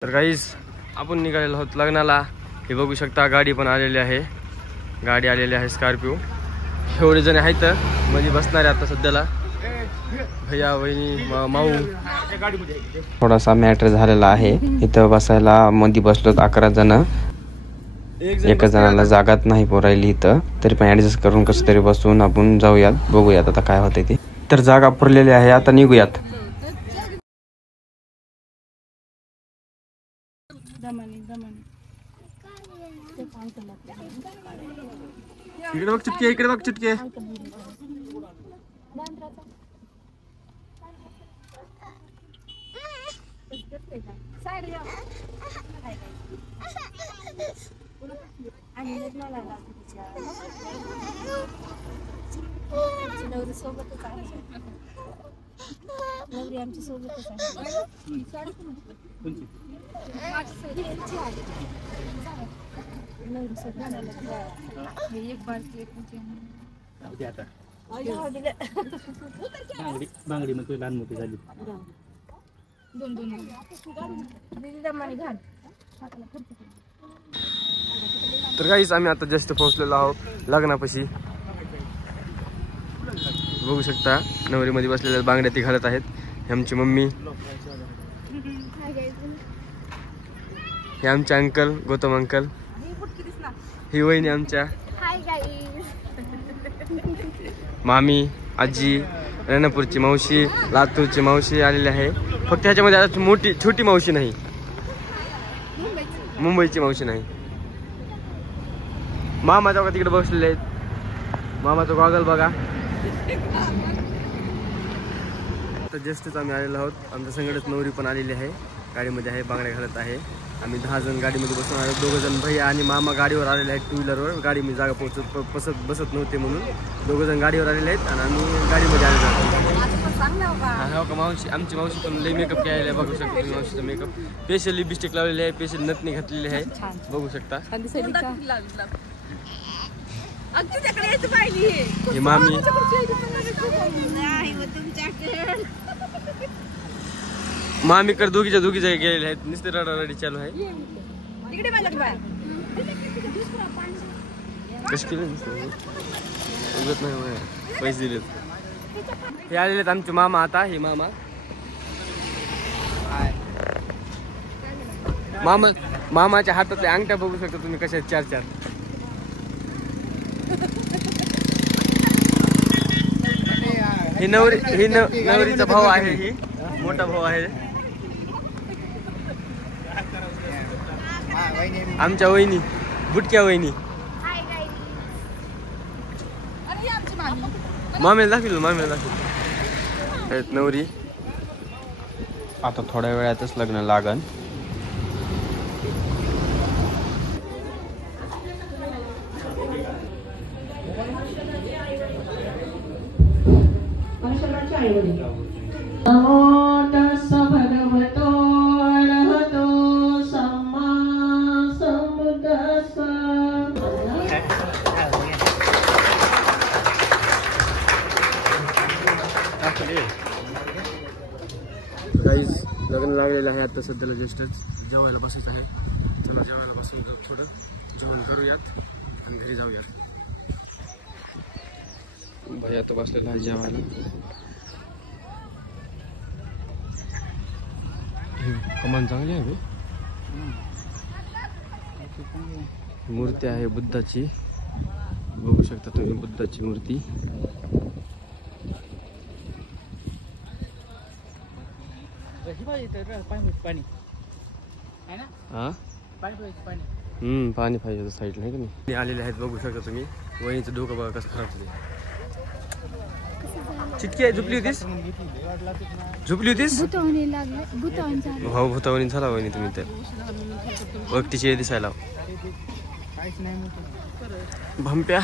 तर गाईस आपण निघालेलो आहोत लग्नाला. हे बघू शकता गाडी पण आलेली आहे. गाडी आलेली आहे स्कॉर्पिओ. एवढे जण आहेत मध्ये बसणारे आता सध्याला. भैया वहिनी माऊ. थोडासा मॅटर झालेला आहे. इथं बसायला मध्ये बसलोत 11 जण. एका जणाला जागाच नाही पोरायली इथं. तरी पण ऍडजस्ट करून कसं तरी बसून आपण जाऊयात. बघूयात आता काय होतंय ते. तर जागा पुरलेली आहे. आता निघूयात. इकडे बघ चुटके. इकडे बघ चुटके. सोबतच आहे. नवरी आमची सोबतच आहे. बांगडी मग लहान मोठी झाली. तर काहीच आम्ही आता जस्ट पोहोचलेलो आहोत लग्नापाशी. बघू शकता नवरीमध्ये बसलेल्या बांगड्या ती घालत आहेत. हे आमची मम्मी. हे आमचे अंकल गौतम अंकल. ही वहिनी आमच्या मामी आजी. रेणापूरची मावशी लातूरची मावशी आलेली आहे. फक्त ह्याच्यामध्ये आता मोठी छोटी मावशी नाही. मुंबईची मावशी नाही. मामा चौका तिकडे बसलेले आहेत. मामाचं गॉगल बघा. तर जस्टच आम्ही आलेलो आहोत. आमच्या संगडच नवरी पण आलेली आहे. गाडीमध्ये आहे. बांगड्या घालत आहे. आम्ही 10 जण गाडीमध्ये बसून आलो. 2 जण भैया आणि मामा गाडीवर आलेले आहेत. 2 व्हीलरवर. गाडीमध्ये जागा बसत नव्हते म्हणून 2 जण गाडीवर आलेले आहेत आणि आम्ही गाडीमध्ये आलेलो आहोत. हो का मावशी. आमची मावशी पण लई मेकअप केलेला आहे. बघू शकता तुम्ही मावशीचा मेकअप. स्पेशल लिपस्टिक लावलेली आहे. स्पेशल नथनी घातलेली आहे. बघू शकता. ही मामी. मामीकडे दोघीच्या गेलेले आहेत. नुसते रडारडी चालू आहे. कशी केली उगत नाही पैसे दिलेत. हे आलेले आहेत आमचे मामा. आता हे मामा मामाच्या हातातल्या अंगठ्या बघू शकता तुम्ही कशा 4-4. ही नवरीचा भाऊ आहे. ही मोठा भाऊ आहे आमच्या वहिनी. बुटक्या वहिनी. मामेला दाखवलं. नवरी आता थोड्या वेळातच लग्न लागन. लग्न लागलेलं आहे. आता सध्याला जस्टच जेवायला बसायचं आहे. चला जेवायला बसून थोडं जेवण करूयात आणि घरी जाऊयात. भैया तो बसलेला आहे जेवायला. कमान चांगली आहे. मूर्ती आहे बुद्धाची. बघू शकता तुम्ही बुद्धाची मूर्ती. पाणी पाहिजे साईडला आहे की नाही. आलेले आहेत बघू शकता तुम्ही. वहिनीचं डोकं बघा कसं खराब झालं. चिटकी झुपली होतीस. भाऊ भूतावणी झाला वहिनी तुम्ही तर वक्तीची दिसायला. भंप्या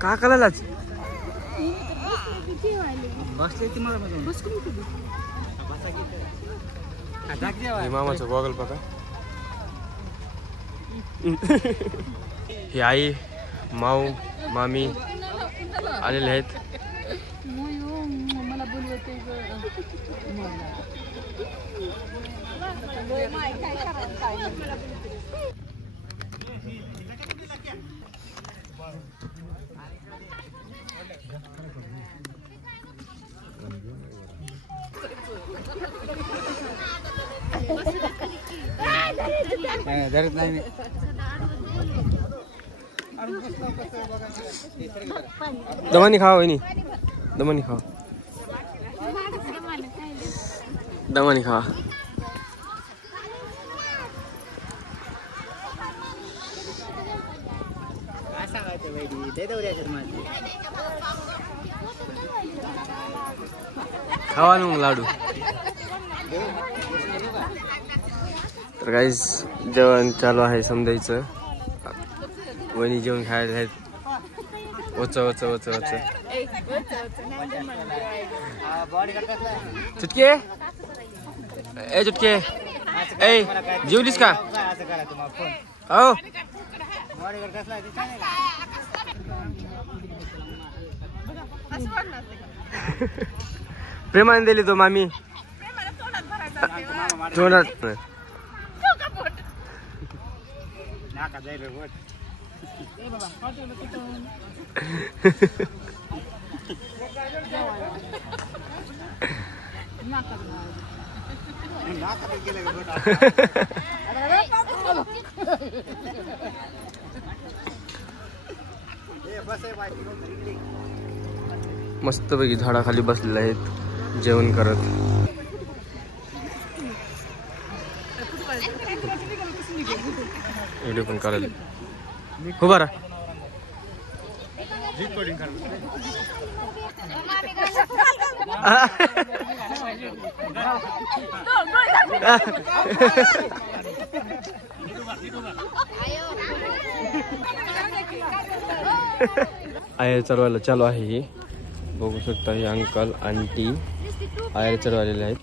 का करायलाच हे मामाचं गॉगल बघा. ही आई माऊ मामी आलेले आहेत. मला बोलवते धरत नाही. दमानी खावा वहिनी, दमानी खावा, दमानी खावा. खावा ना मग लाडू. तर गाईस जेवण चालू आहे समजायचं. वहिनी जेवण खायला आहेत. वच वच वच वच. चुटके ए चुटके ए जेवलीस का? हो प्रेमाने दिली तो मामी तोंडात. मस्तपैकी झाडाखाली बसलेले आहेत जेवण करत. व्हिडिओ पण करायला हो बरा. आयर चढवायला चालू आहे. ही बघू शकता हे अंकल आंटी आयर चढवायलेले आहेत.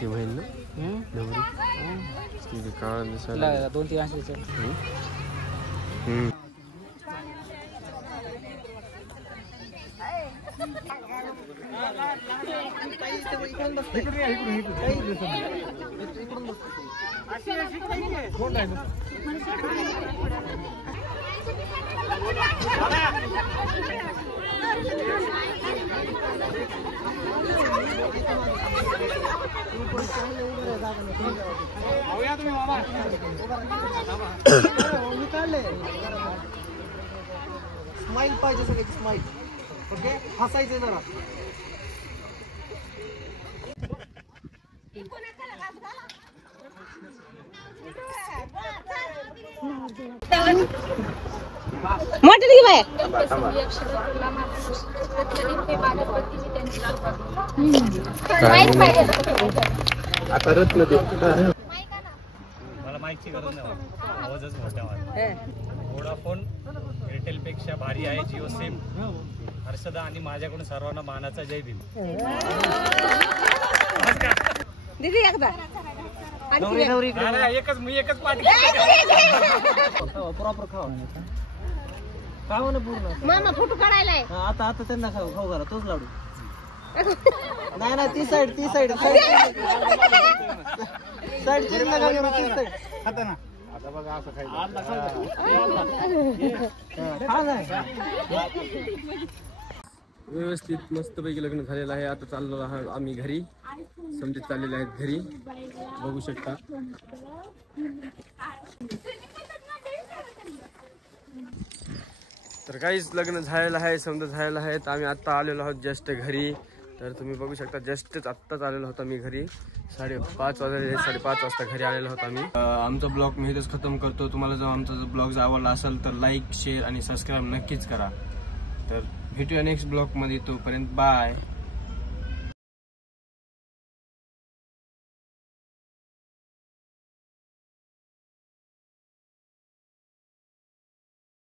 ती बहीण ना काळ दिसायला 2-3 असे. स्माइल पाहिजे सगळ्याची स्माइल. ओके हसायचं जरा. मोठे दिली बाय आता रत्न दे. मला माईकची गरज नाही. आवाजच मोठा आहे. वोडाफोन एअरटेल पेक्षा भारी आहे जिओ सिम. हर्षदा आणि माझ्याकडून सर्वांना मानाचा जय भीम. दीदी एकदा एकच मी एकच पाठी प्रॉपर खावा खावा ना पूर्ण. मामा फोटो काढायलाय. आता त्यांना खाऊ खाऊ घरा तोच लाडू. नाही ना ती साईड साईड चेंज नका करू. ती साईड खाता ना. आता बघा असं व्यवस्थित मस्तपैकी लग्न झालेलं आहे. आता चाललो आहोत आम्ही घरी. समजत चाललेले आहेत घरी बघू शकता. तर काहीच लग्न झालेलं आहे समजा झालेलं आहे. तर आम्ही आत्ता आलेलो आहोत जस्ट घरी. तर तुम्ही बघू शकता जस्टच आत्ताच आलेलो होतो आम्ही घरी. 5:30 वाजले. 5:30 वाजता घरी आलेलो होतो आम्ही. आमचा ब्लॉग मी इथेच खतम करतो. तुम्हाला जर आमचा ब्लॉग आवडला असेल तर लाईक शेअर आणि सबस्क्राईब नक्कीच करा. तर भेटूया नेक्स्ट ब्लॉग मध्ये. तोपर्यंत बाय.